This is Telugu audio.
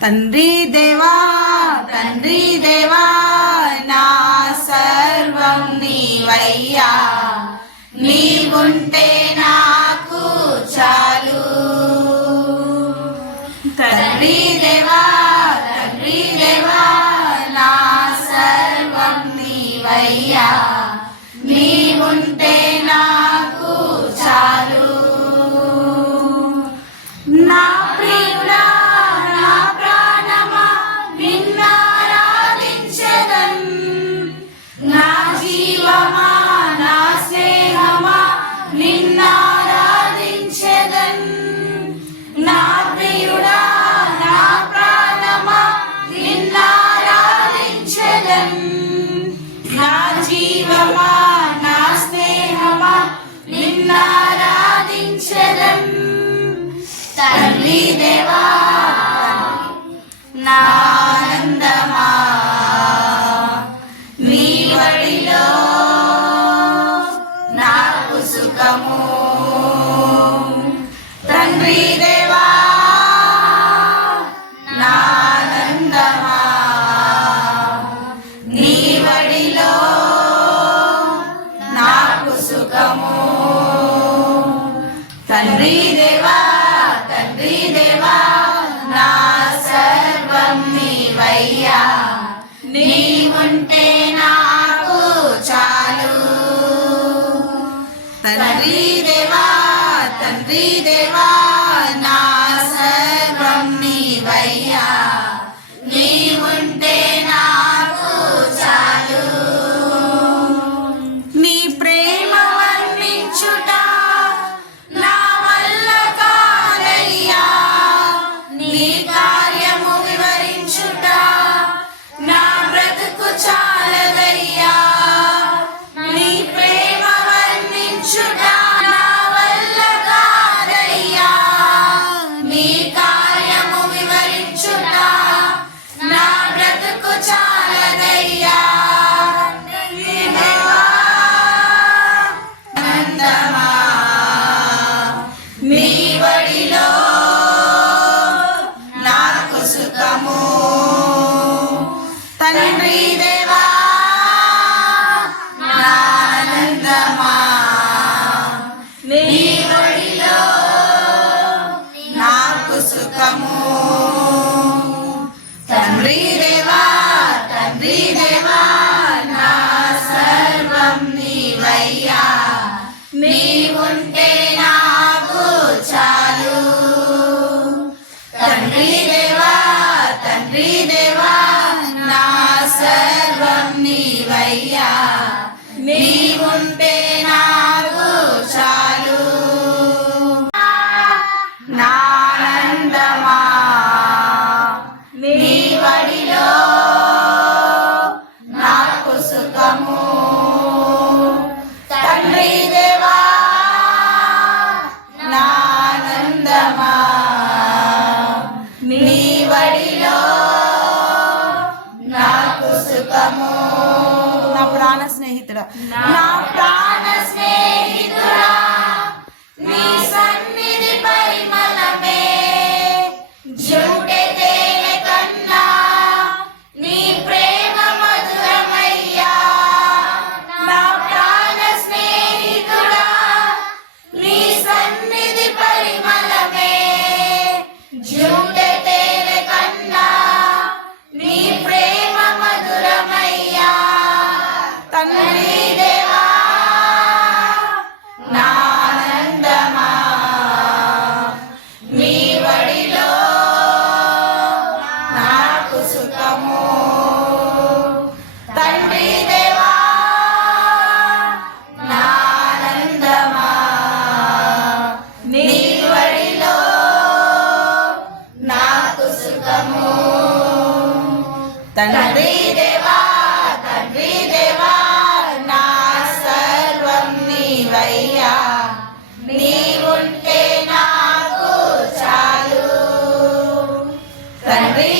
తండ్రి దేవా తండ్రి దేవా నా సర్వం నీవయ్యా, నీవుంటే నాకు చాలు. తండ్రి దేవా నా సర్వం నీవయ్యా, నీవుంటే నాకు చాలు. నా ప్రియుడా నా ప్రాణమా నిన్నారాధించెదన్, నా జీవమా నా స్నేహమా నిన్నారాధించెదన్. నా ప్రియుడా నా ప్రాణమా నిన్నారాధించెదన్, నా జీవమా నా స్నేహమా నిన్నారాధించెదన్. తండ్రి దేవా నా ఆనందమా నీ వడిలో నాకు సుఖము. తండ్రి దేవా నా ఆనందమా నీ వడిలో నాకు సుఖము. తండ్రి దేవా నా సర్వం నీవయ్యా, నీవుంటే నాకు చాలు. తండ్రి దేవా నా సర్వం నీవయ్యా, నీవుంటే నాకు చాలు. నీ ప్రేమ వర్ణించుట నా వల్ల కాదయ్యా, నీ కార్యము వివరించుట నా బ్రతుకు చాలదయ్యా. నీ ప్రేమ వర్ణించుట నా వల్ల కాదయ్యా, నీ కార్యము వివరించుట నా బ్రతుకు చాలదయ్యా. ఆనందమా నీ వడిలో నాకు సుఖము. తండ్రి దేవా నా ఆనందమా నీ వడిలో నాకు సుఖము. తండ్రి దేవా నా సర్వం నీవయ్యా, నీవుంటే నాకు చాలు. తండ్రి దేవా నా సర్వం నీవయ్యా, నీవుంటే నాకు చాలు. నా ఆనందమా నీ వడిలో నాకు సుఖము. తండ్రి దేవా నా ఆనందమా నీ వడిలో నాకు సుఖము. నా ప్రాణ స్నేహితుడా నీ సన్నిధి పరిమళమే జుంటె తేనె కన్నా నీ ప్రేమ మధురమయ్యా. నా ప్రాణ స్నేహితుడా నీ సన్నిధి పరిమళమే జుంటె తేనె కన్నా నీ ప్రేమ మధురమయ్యా. తండ్రి దేవా నా ఆనందమా నీ వడిలో నాకు సుఖము. తండ్రి దేవా నా ఆనందమా నీ వడిలో నాకు సుఖము. తండ్రి దేవా నా సర్వం నీవయ్యా, నీవుంటే నాకు చాలు. తండ్రి